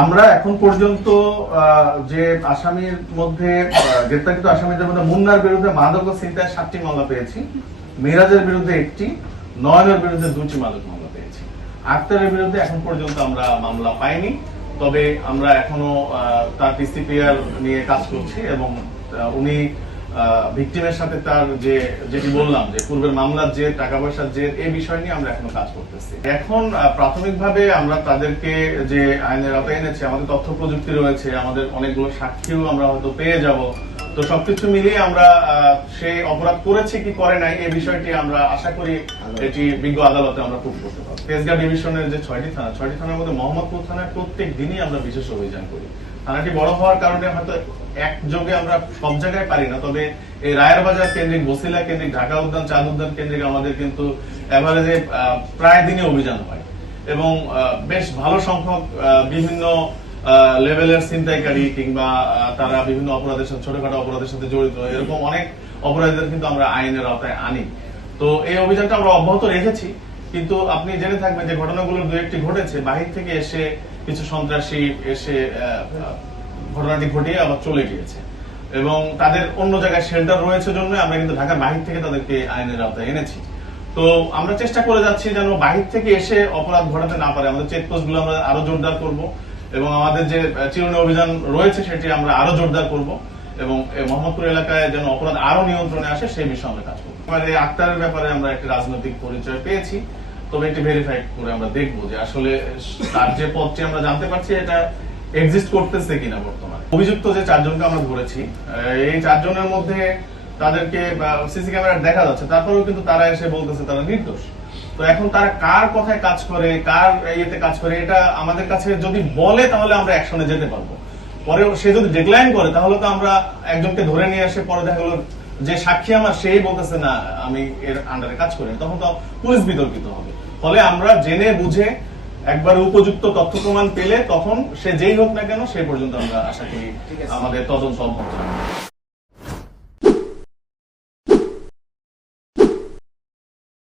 আমরা এখন পর্যন্ত যে আসামির মধ্যে গ্রেপ্তারকৃত আসামিদের মধ্যে মুন্নার বিরুদ্ধে মাদক ও ছিনতাইয়ের 7টি মামলা পেয়েছি, মিরাজের বিরুদ্ধে 1টি, নয়নের বিরুদ্ধে 2টি মাদক মামলা পেয়েছি। আক্তারের বিরুদ্ধে এখন পর্যন্ত আমরা মামলা পাইনি, তবে আমরা এখনো তার পিসিপিআর নিয়ে কাজ করছি এবং উনি ভিকটিমের সাথে তার যেটি বললাম যে পূর্বের মামলার যে টাকা পয়সার যে এই বিষয় নিয়ে আমরা এখনো কাজ করতেছি। এখন প্রাথমিকভাবে আমরা তাদেরকে যে আইনের আওতায় এনেছি, আমাদের তথ্য প্রযুক্তি রয়েছে, আমাদের অনেকগুলো সাক্ষীও আমরা হয়তো পেয়ে যাব। তো সবকিছু মিলিয়ে আমরা সে অপরাধ করেছে কি করে নাই এই বিষয়টি আমরা আশা করি এটি বিজ্ঞ আদালতে আমরা প্রুভ করতে পারবো। তেজগাঁ ডিভিশনের যে 6টি থানার মধ্যে মোহাম্মদপুর থানায় প্রত্যেক দিনই আমরা বিশেষ অভিযান করি। থানাটি বড় হওয়ার কারণে হয়তো একযোগে আমরা সব জায়গায় পারি না, তবে এই রায়ের বাজার কেন্দ্রিক, বসিলা কেন্দ্রিক, ঢাকা উদ্যান, চাঁদ উদ্যান কেন্দ্রিক আমাদের কিন্তু এভারেজে প্রায় দিনে অভিযান হয় এবং বেশ ভালো সংখ্যক বিভিন্ন লেভেলের ছিনতাইকারী কিংবা তারা বিভিন্ন অপরাধের সাথে, ছোটখাটো অপরাধের সাথে জড়িত এরকম অনেক অপরাধীদের কিন্তু আমরা আইনের আওতায় আনি। তো এই অভিযানটা আমরা অব্যাহত রেখেছি, কিন্তু আপনি জেনে থাকবেন যে ঘটনাগুলোর 2-1টি ঘটেছে, বাহির থেকে এসে কিছু সন্ত্রাসী এসে ঘটনাটি ঘটিয়ে আবার চলে গিয়েছে এবং তাদের অন্য জায়গায় শেল্টার রয়েছে জন্য আমরা কিন্তু ঢাকার বাহির থেকে তাদেরকে আইনের আওতায় এনেছি। তো আমরা চেষ্টা করে যাচ্ছি যেন বাহির থেকে এসে অপরাধ ঘটাতে না পারে। আমাদের চেকপোস্ট গুলো আমরা আরো জোরদার করব এবং আমাদের যে চিরুনি অভিযান রয়েছে সেটি আমরা আরো জোরদার করব এবং মোহাম্মদপুর এলাকায় যেন অপরাধ আরো নিয়ন্ত্রণে আসে সেই বিষয়ে আমরা কাজ করব। আক্তারের ব্যাপারে আমরা একটি রাজনৈতিক পরিচয় পেয়েছি, তবে এটি ভেরিফাই করে আমরা দেখবো যে আসলে তার যে পদটি আমরা জানতে পারছি এটা এক্সিস্ট করতেছে কিনা বর্তমানে। অভিযুক্ত যে 4 জনকে আমরা ধরেছি, এই 4 জনের মধ্যে তাদেরকে সিসি ক্যামেরা দেখা যাচ্ছে, তারপরেও কিন্তু তারা এসে বলতেছে তারা নির্দোষ। তো এখন তারা কার কথায় কাজ করে, কার ইয়েতে কাজ করে, এটা আমাদের কাছে যদি বলে তাহলে আমরা অ্যাকশনে যেতে পারবো। পরে সে যদি ডিক্লাইন করে তাহলে তো আমরা একজনকে ধরে নিয়ে আসে, পরে দেখা গেলো যে সাক্ষী আমার সেই বলতেছে না আমি এর আন্ডারে কাজ করি, তখন তো পুলিশ বিতর্কিত হবে। ফলে আমরা জেনে বুঝে একবার উপযুক্ত তথ্য প্রমাণ পেলে তখন সে যেই হোক না কেন সে পর্যন্ত আমরা আশা করি আমাদের তদন্ত অব্যাহত রাখবো।